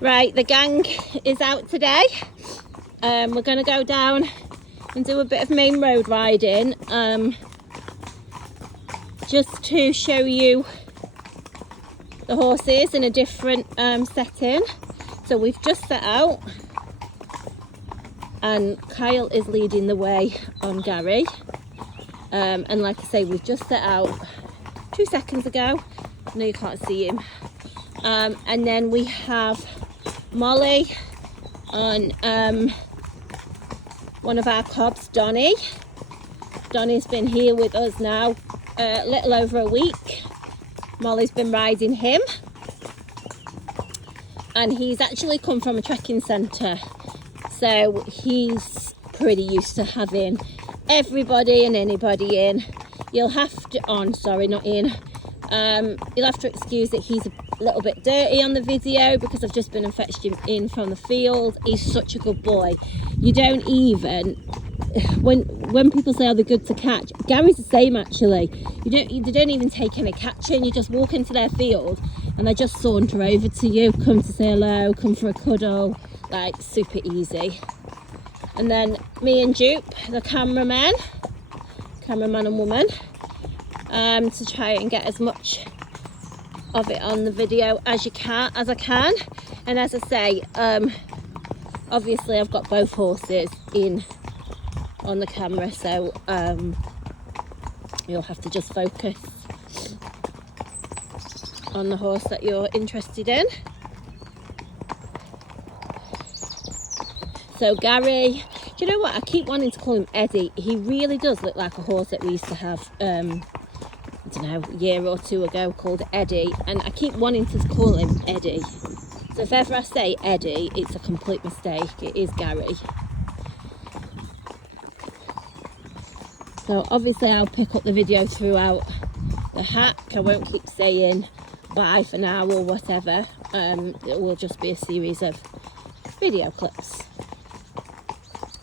Right, the gang is out today. We're going to go down and do a bit of main road riding, just to show you the horses in a different setting. So we've just set out and Kyle is leading the way on Gary, and like I say, we've just set out 2 seconds ago. No, you can't see him. And then we have Molly on one of our cobs, Donny. Donny's been here with us now a little over a week. Molly's been riding him, and he's actually come from a trekking centre, so he's pretty used to having everybody and anybody in. You'll have to, you'll have to excuse that he's a little bit dirty on the video because I've just been and fetched him in from the field. He's such a good boy. You don't even, when people say, oh, they're good to catch, Gary's the same actually. They don't even take any catching. You just walk into their field and they just saunter over to you, come to say hello, come for a cuddle, like super easy. And then me and Jupe, the cameraman and woman, to try and get as much of it on the video as I can. And as I say, obviously I've got both horses in on the camera, so you'll have to just focus on the horse that you're interested in. So Gary, do you know what, I keep wanting to call him Eddie. He really does look like a horse that we used to have I don't know, a year or two ago, called Eddie, and I keep wanting to call him Eddie. So if ever I say Eddie, it's a complete mistake. It is Gary. So obviously I'll pick up the video throughout the hack. I won't keep saying bye for now or whatever. It will just be a series of video clips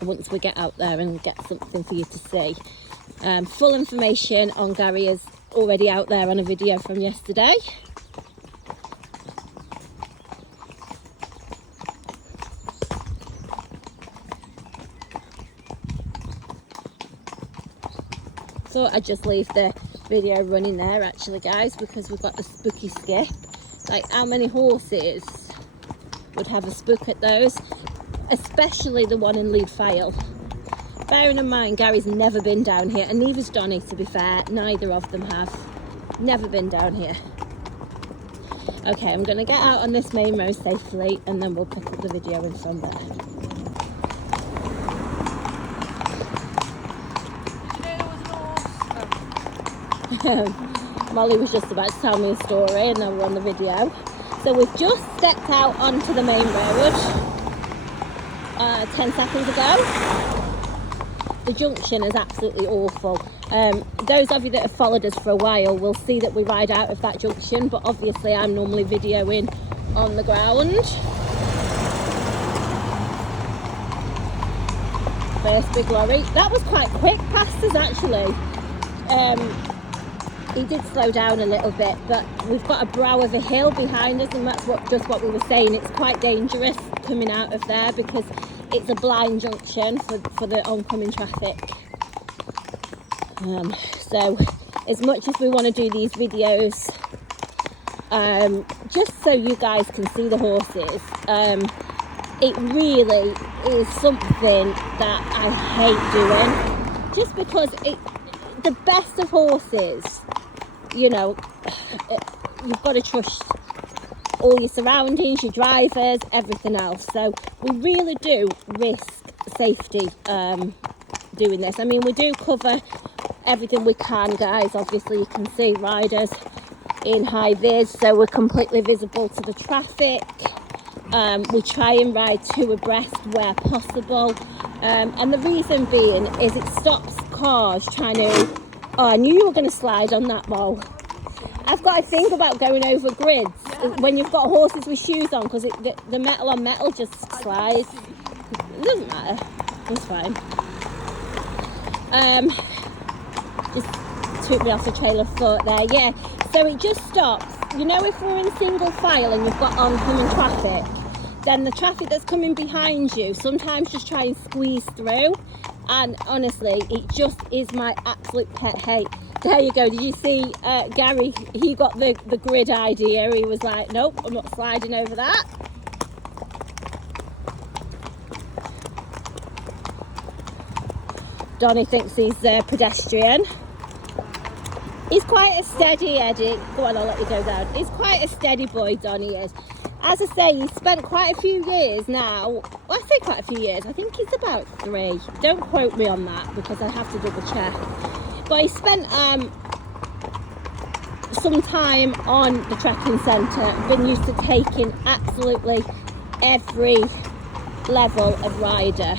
once we get out there and get something for you to see. Full information on Gary is already out there on a video from yesterday. So I just leave the video running there actually, guys, because we've got the spooky skip. Like, how many horses would have a spook at those, especially the one in lead file? Bearing in mind, Gary's never been down here, and neither's Donny, to be fair. Neither of them have. Never been down here. Okay, I'm going to get out on this main road safely, and then we'll pick up the video in from there. Molly was just about to tell me a story, and then we're on the video. So we've just stepped out onto the main road 10 seconds ago. The junction is absolutely awful. Those of you that have followed us for a while will see that we ride out of that junction, but obviously I'm normally videoing on the ground. First big lorry. That was quite quick past us actually. He did slow down a little bit, but we've got a brow of a hill behind us, and that's just what we were saying. It's quite dangerous coming out of there because it's a blind junction for the oncoming traffic. So as much as we want to do these videos just so you guys can see the horses, it really is something that I hate doing, just because the best of horses, you know, you've got to trust all your surroundings, your drivers, everything else. So we really do risk safety doing this. I mean, we do cover everything we can, guys. Obviously you can see riders in high vis, so we're completely visible to the traffic. We try and ride 2 abreast where possible, and the reason being is it stops cars trying to, oh, I knew you were going to slide on that ball. I've got to think about going over grids when you've got horses with shoes on, because the metal on metal just slides. It doesn't matter, it's fine. Just took me off the trail of thought there. Yeah, so it just stops. You know, if we're in single file and you've got oncoming traffic, then the traffic that's coming behind you, sometimes just try and squeeze through. And honestly, it just is my absolute pet hate. There you go. Did you see Gary? He got the grid idea. He was like, nope, I'm not sliding over that. Donny thinks he's pedestrian. He's quite a steady Eddie. Go on, I'll let you go down. He's quite a steady boy, Donny is. As I say, he's spent quite a few years now. Well, I say quite a few years. I think he's about 3. Don't quote me on that because I have to double check. But he spent some time on the trekking centre. Been used to taking absolutely every level of rider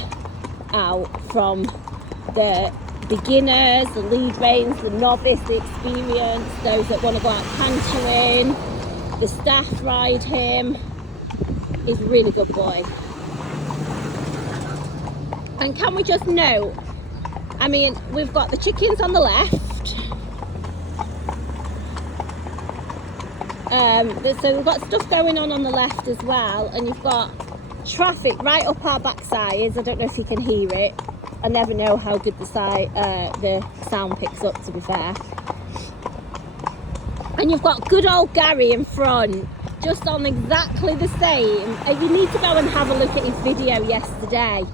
out, from the beginners, the lead reins, the novice, the experienced, those that want to go out cantering. The staff ride him. He's a really good boy. And can we just note, I mean, we've got the chickens on the left. So we've got stuff going on the left as well, and you've got traffic right up our backsides. I don't know if you can hear it. I never know how good the sound picks up, to be fair. And you've got good old Gary in front, just on exactly the same. And you need to go and have a look at his video yesterday.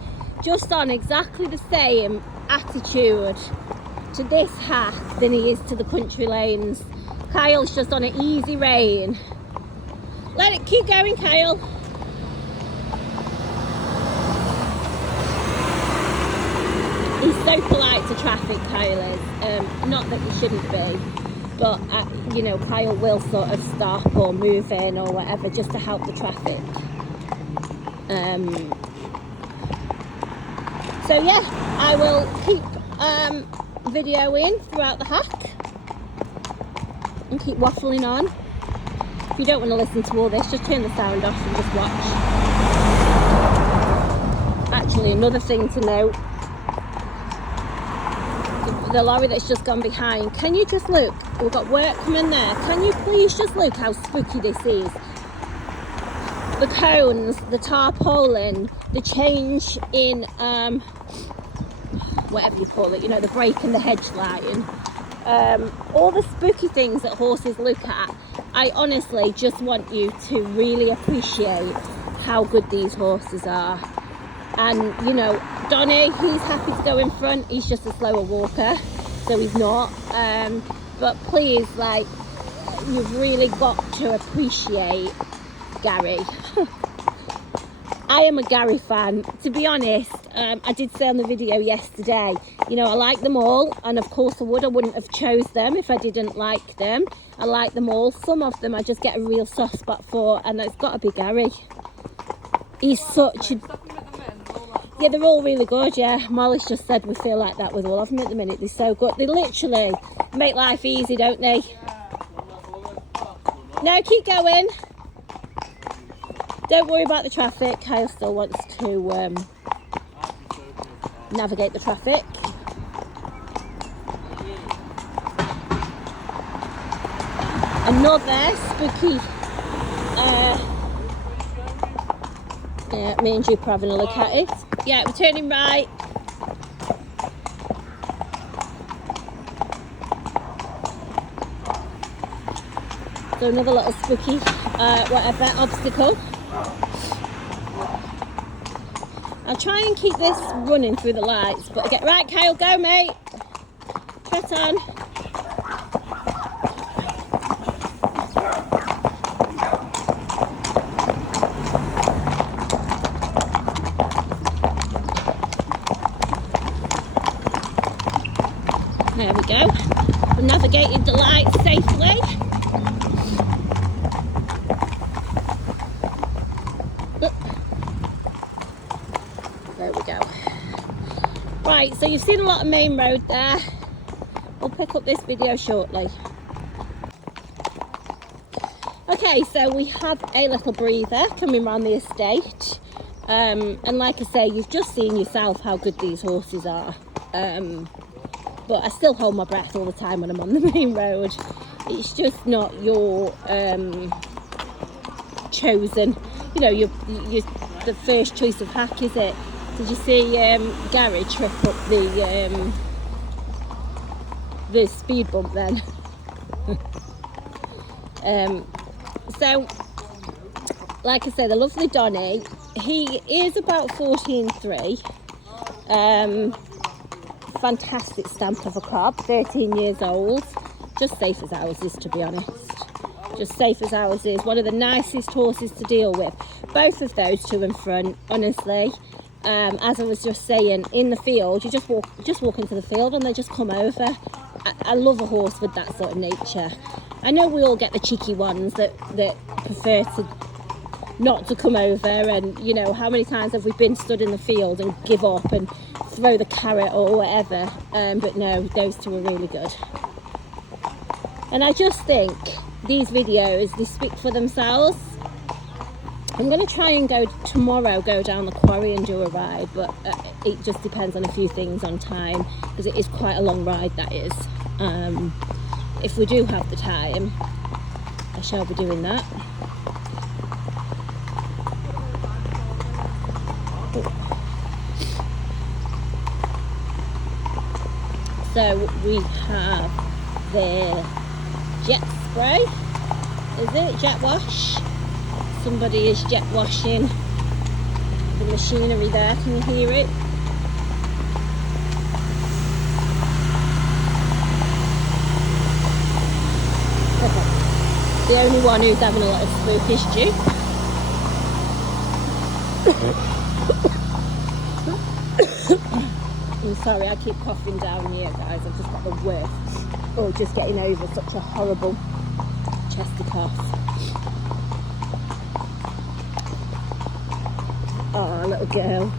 Just on exactly the same attitude to this hack than he is to the country lanes. Kyle's just on an easy rein. Let it keep going, Kyle. He's so polite to traffic, Kyle is. Not that he shouldn't be. But, you know, Kyle will sort of stop or move in or whatever just to help the traffic. So, yeah, I will keep videoing throughout the hack and keep waffling on. If you don't want to listen to all this, just turn the sound off and just watch. Actually, another thing to note. The lorry that's just gone behind, can you just look? We've got workmen there. Can you please just look how spooky this is? The cones, the tarpaulin, the change in whatever you call it, you know, the break in the hedge line, all the spooky things that horses look at. I honestly just want you to really appreciate how good these horses are. And, you know, Donny, he's happy to go in front. He's just a slower walker, so he's not. But please, like, you've really got to appreciate Gary. I am a Gary fan. To be honest, I did say on the video yesterday, you know, I like them all. And of course I would. I wouldn't have chose them if I didn't like them. I like them all. Some of them I just get a real soft spot for. And it's got to be Gary. He's such a... Yeah, they're all really good, yeah. Molly's just said we feel like that with all of them at the minute. They're so good. They literally make life easy, don't they? No, keep going. Don't worry about the traffic. Kyle still wants to navigate the traffic. Another spooky... yeah, me and Jupe are having a look at it. Yeah, we're turning right. So another little spooky, whatever, obstacle. I'll try and keep this running through the lights, but again, right, Kyle, go, mate. Tread on. There we go. We've navigated the lights safely. There we go. Right, so you've seen a lot of main road there. We'll pick up this video shortly. Okay, so we have a little breather coming around the estate. And like I say, you've just seen yourself how good these horses are. But I still hold my breath all the time when I'm on the main road. It's just not your chosen, you know, you're the first choice of hack, is it? Did you see Gary trip up the speed bump then? So, like I said, the lovely Donny, he is about 14.3. Fantastic stamp of a cob, 13 years old. Just safe as ours is, to be honest. Just safe as ours is. One of the nicest horses to deal with. Both of those two in front, honestly. As I was just saying, in the field, you just walk into the field and they just come over. I love a horse with that sort of nature. I know we all get the cheeky ones that prefer to not to come over, and you know, how many times have we been stood in the field and give up and throw the carrot or whatever, but no, those two are really good. And I just think these videos, they speak for themselves. I'm going to try and go down the quarry and do a ride, but it just depends on a few things on time, because it is quite a long ride, that is. If we do have the time, I shall be doing that. So we have the jet spray, is it? Jet wash. Somebody is jet washing the machinery there. Can you hear it? The only one who's having a lot of smoke is Duke. I'm sorry, I keep coughing down here, guys. I've just got the worst. Oh, just getting over such a horrible chesty cough. Oh, little girl.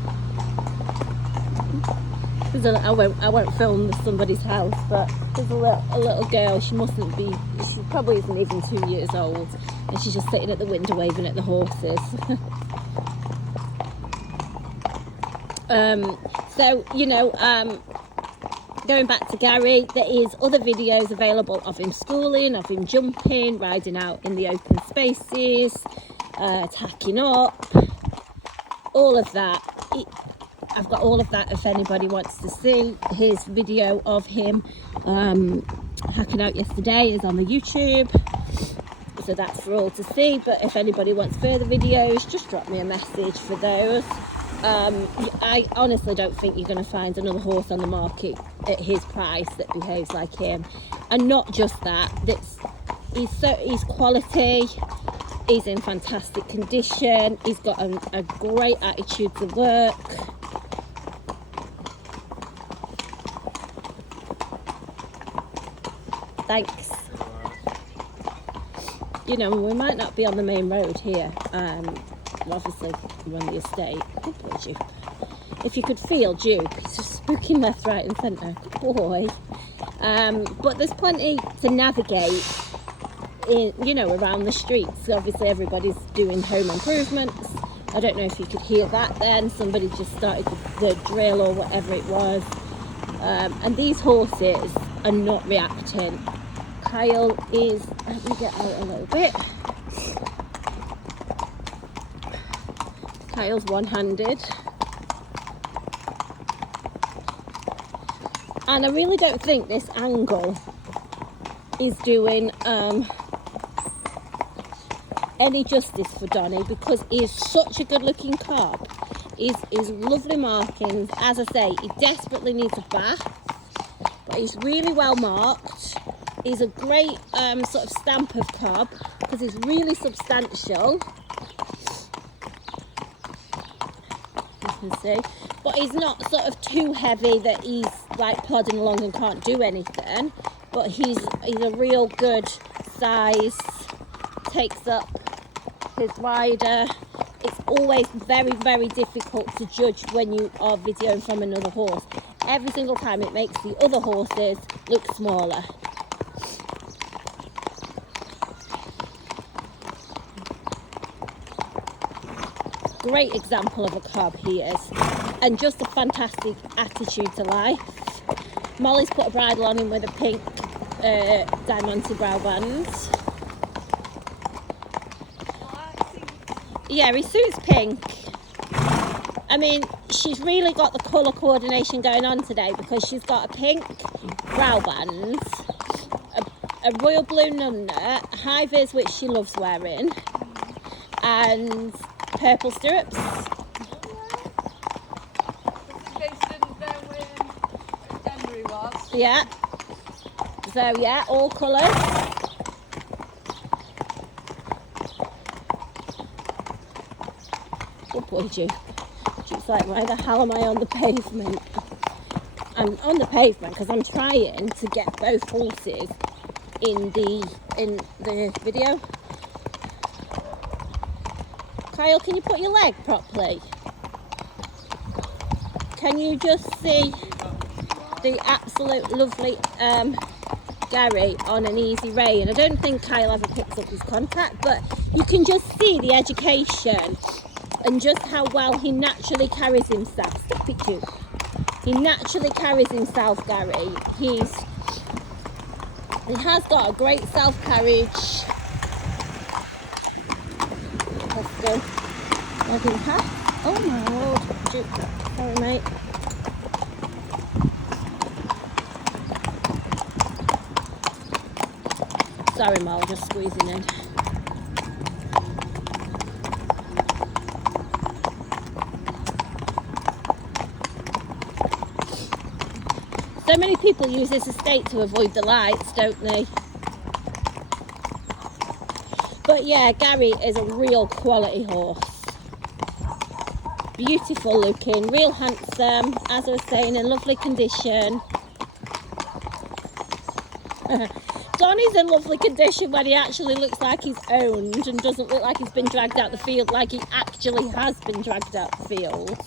I won't film somebody's house, but there's a little girl. She probably isn't even 2 years old, and she's just sitting at the window waving at the horses. So, you know, going back to Gary, there is other videos available of him schooling, of him jumping, riding out in the open spaces, tacking up, all of that. I've got all of that if anybody wants to see. His video of him hacking out yesterday is on the YouTube, so that's for all to see. But if anybody wants further videos, just drop me a message for those. I honestly don't think you're going to find another horse on the market at his price that behaves like him. And not just that, he's quality, he's in fantastic condition, he's got a great attitude to work. Thanks. You know, we might not be on the main road here. Obviously we're on the estate. Good boy, Duke. If you could feel Duke, he's just spooking left, right and centre. Good boy. But there's plenty to navigate in, you know, around the streets. Obviously everybody's doing home improvements. I don't know if you could hear that then. Somebody just started the drill or whatever it was. And these horses are not reacting. Kyle is, let me get out a little bit. Kyle's one-handed. And I really don't think this angle is doing any justice for Donny, because he's such a good looking cob. He's lovely markings. As I say, he desperately needs a bath, but he's really well marked. He's a great sort of stamp of cob because he's really substantial. You can see, but he's not sort of too heavy that he's like plodding along and can't do anything. But he's a real good size. Takes up his rider. It's always very, very difficult to judge when you are videoing from another horse. Every single time it makes the other horses look smaller. Great example of a cob he is, and just a fantastic attitude to life. Molly's put a bridle on him with a pink diamante brow band. Yeah, his suit's pink. I mean, she's really got the colour coordination going on today because she's got a pink brow band, a royal blue nunnet, high vis which she loves wearing, and purple stirrups. Yeah. So yeah, all colours. Good boy, Duke. Duke's like, why the hell am I on the pavement? I'm on the pavement because I'm trying to get both horses in the video. Kyle, can you put your leg properly? Can you just see the absolute lovely Gary on an easy rein? I don't think Kyle ever picks up his contact, but you can just see the education and just how well he naturally carries himself. Stop it, Duke. He naturally carries himself, Gary. He has got a great self-carriage. Let's go. Oh my lord. Duke. Sorry, mate. Sorry, Mal, just squeezing in. So many people use this estate to avoid the lights, don't they? But yeah, Gary is a real quality horse. Beautiful looking, real handsome, as I was saying, in lovely condition. Donny's in lovely condition when he actually looks like he's owned and doesn't look like he's been dragged out the field like he actually has been dragged out the field.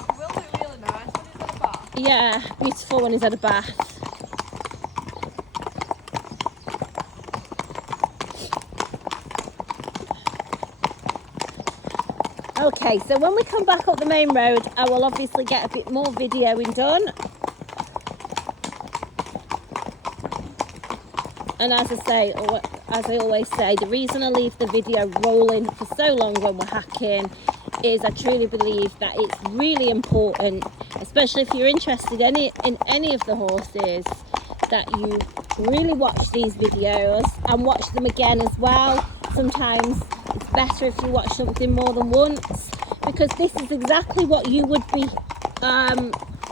He will look really nice when he's at a bath. Yeah, beautiful when he's had a bath. Okay, so when we come back up the main road, I will obviously get a bit more videoing done. And as I say, or as I always say, the reason I leave the video rolling for so long when we're hacking is I truly believe that it's really important, especially if you're interested in any of the horses, that you really watch these videos and watch them again as well. Sometimes it's better if you watch something more than once, because this is exactly what you would be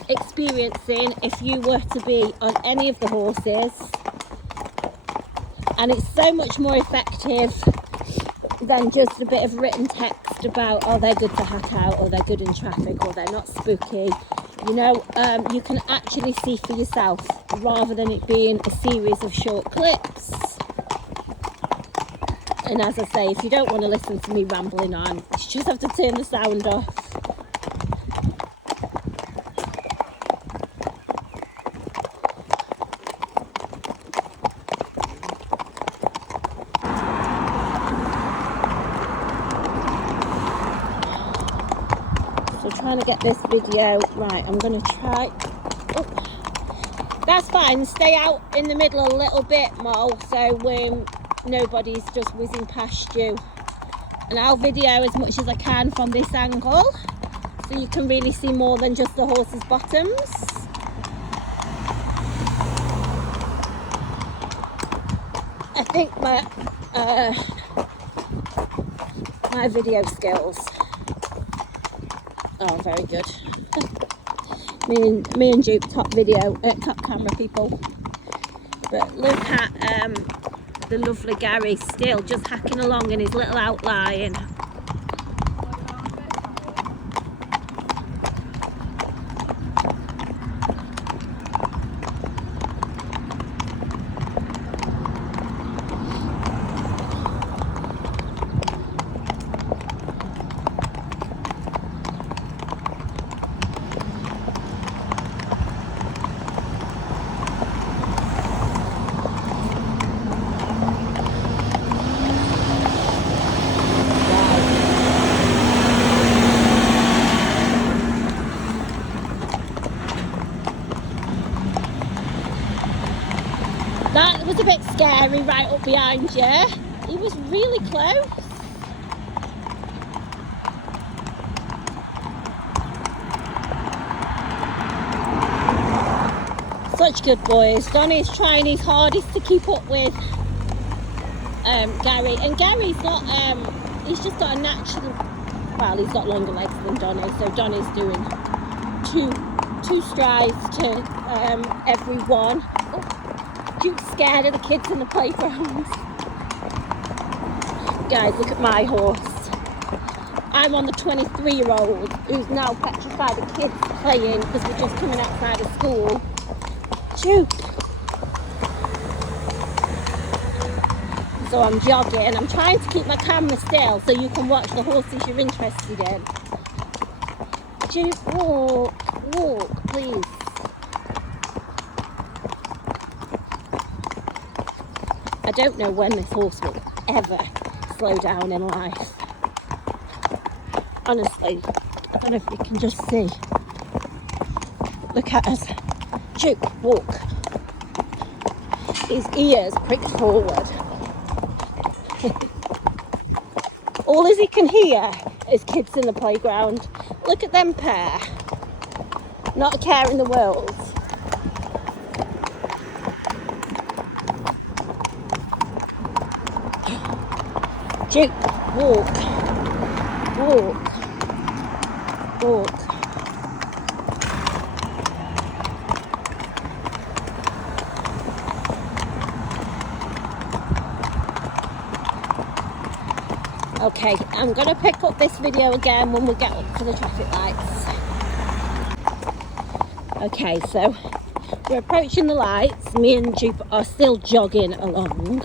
experiencing if you were to be on any of the horses. And it's so much more effective than just a bit of written text about, oh, they're good to hack out, or they're good in traffic, or they're not spooky. You know, you can actually see for yourself rather than it being a series of short clips. And as I say, if you don't want to listen to me rambling on, you just have to turn the sound off. So trying to get this video right. I'm going to try. Oh, that's fine. Stay out in the middle a little bit, Mo, so nobody's just whizzing past you. And I'll video as much as I can from this angle, so you can really see more than just the horse's bottoms. I think my video skills are very good. me and Duke, top camera people. But look at the lovely Gary still just hacking along in his little outline. That was a bit scary right up behind you. He was really close. Such good boys. Donny's trying his hardest to keep up with Gary, and Gary's not he's just got a natural, well, he's got longer legs than Donny, so Donny's doing two strides to every one. Oh, Duke's scared of the kids in the playground. Guys, look at my horse. I'm on the 23-year-old who's now petrified of kids playing because we're just coming outside of school. Duke. So I'm jogging. I'm trying to keep my camera still so you can watch the horses you're interested in. Duke, walk, please. I don't know when this horse will ever slow down in life. Honestly, I don't know if you can just see. Look at us. Duke, walk. His ears pricked forward. All as he can hear is kids in the playground. Look at them pair. Not a care in the world. Duke, walk. Walk. Okay, I'm going to pick up this video again when we get up to the traffic lights. Okay, so we're approaching the lights. Me and Duke are still jogging along.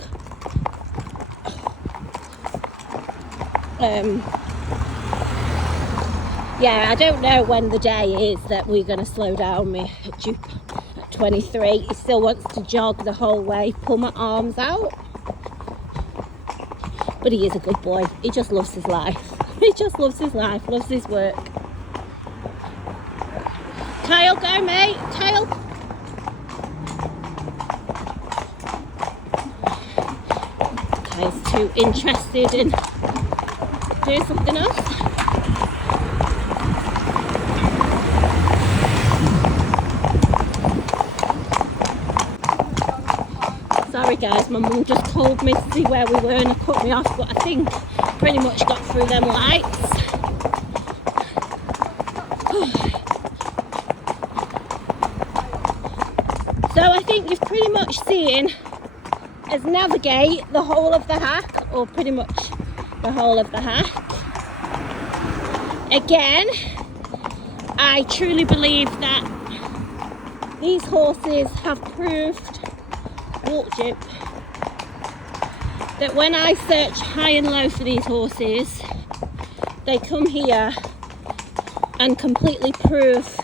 Yeah, I don't know when the day is that we're going to slow down. Me Duke at 23, he still wants to jog the whole way, pull my arms out. But he is a good boy. He just loves his life. He just loves his life, loves his work. Kyle, go mate. Kyle. Kyle's too interested in doing something else. Sorry guys, my mum just called me to see where we were and cut me off, but I think pretty much got through them lights. So I think you've pretty much seen us navigate the whole of the hack, or pretty much the whole of the hack. Again, I truly believe that these horses have proved, that when I search high and low for these horses, they come here and completely prove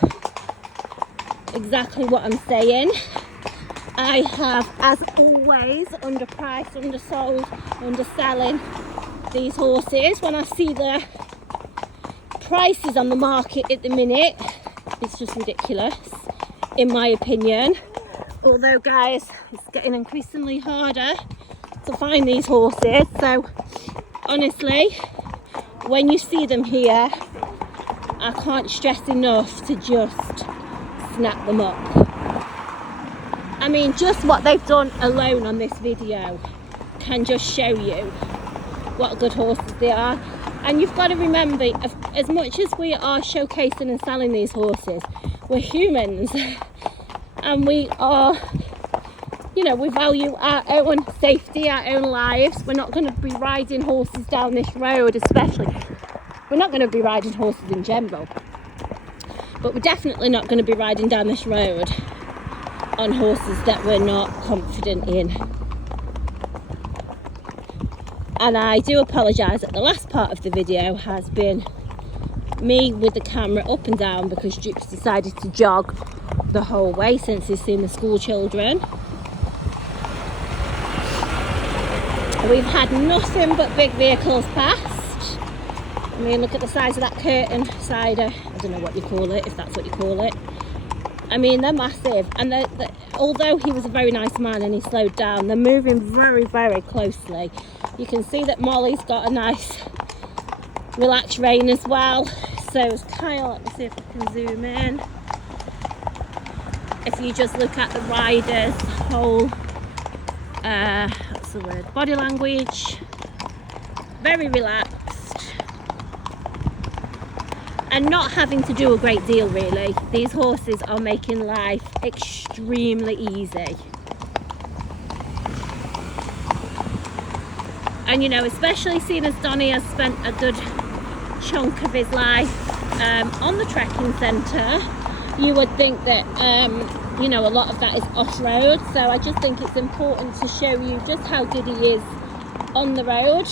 exactly what I'm saying. I have, as always, underpriced, undersold, underselling these horses. When I see the prices on the market at the minute, it's just ridiculous, in my opinion. Although guys, it's getting increasingly harder to find these horses, so honestly, when you see them here, I can't stress enough to just snap them up. I mean, just what they've done alone on this video can just show you what good horses they are. And you've got to remember, as much as we are showcasing and selling these horses, we're humans. And we are, you know, we value our own safety, our own lives. We're not going to be riding horses down this road, especially. We're not going to be riding horses in general. But we're definitely not going to be riding down this road on horses that we're not confident in. And I do apologise that the last part of the video has been me with the camera up and down because Duke's decided to jog the whole way since he's seen the school children. We've had nothing but big vehicles past. I mean, look at the size of that curtain, cider, I don't know what you call it, if that's what you call it. I mean, they're massive, and although he was a very nice man and he slowed down, they're moving very, very closely. You can see that Molly's got a nice relaxed rein as well. So is Kyle. Let me see if I can zoom in. If you just look at the rider's whole, what's the word, body language, very relaxed. And not having to do a great deal really. These horses are making life extremely easy. And you know, especially seeing as Donny has spent a good chunk of his life on the trekking centre, you would think that you know, a lot of that is off-road. So I just think it's important to show you just how good he is on the road.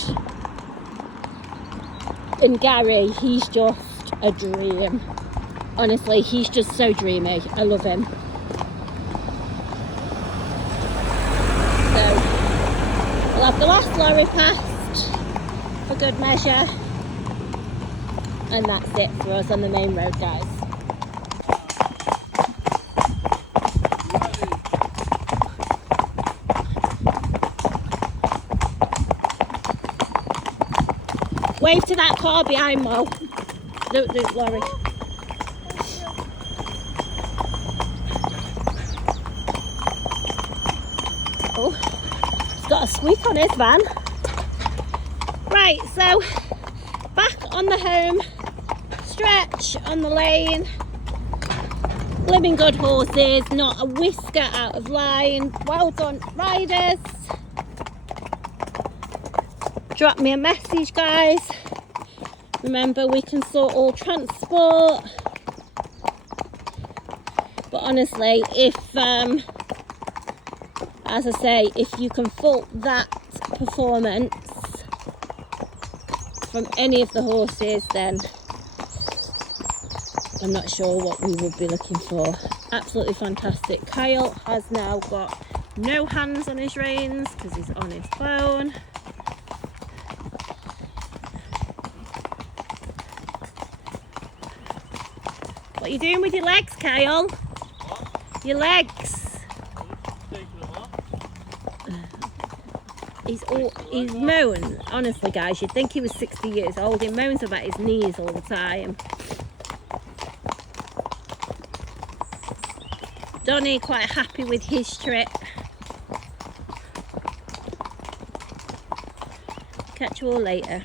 And Gary, he's just a dream. Honestly, he's just so dreamy. I love him. So we'll have the last lorry past for good measure, and that's it for us on the main road, guys. Wave to that car behind Mo. Look, lorry. Oh, he's got a squeak on his van. Right, so back on the home stretch on the lane. Living good horses, not a whisker out of line. Well done, riders. Drop me a message, guys. Remember, we can sort all transport. But honestly, if, as I say, if you can fault that performance from any of the horses, then I'm not sure what we would be looking for. Absolutely fantastic. Kyle has now got no hands on his reins because he's on his phone. What are you doing with your legs, Kyle? What? Your legs. He's moans. Honestly, guys, you'd think he was 60 years old. He moans about his knees all the time. Donny quite happy with his trip. Catch you all later.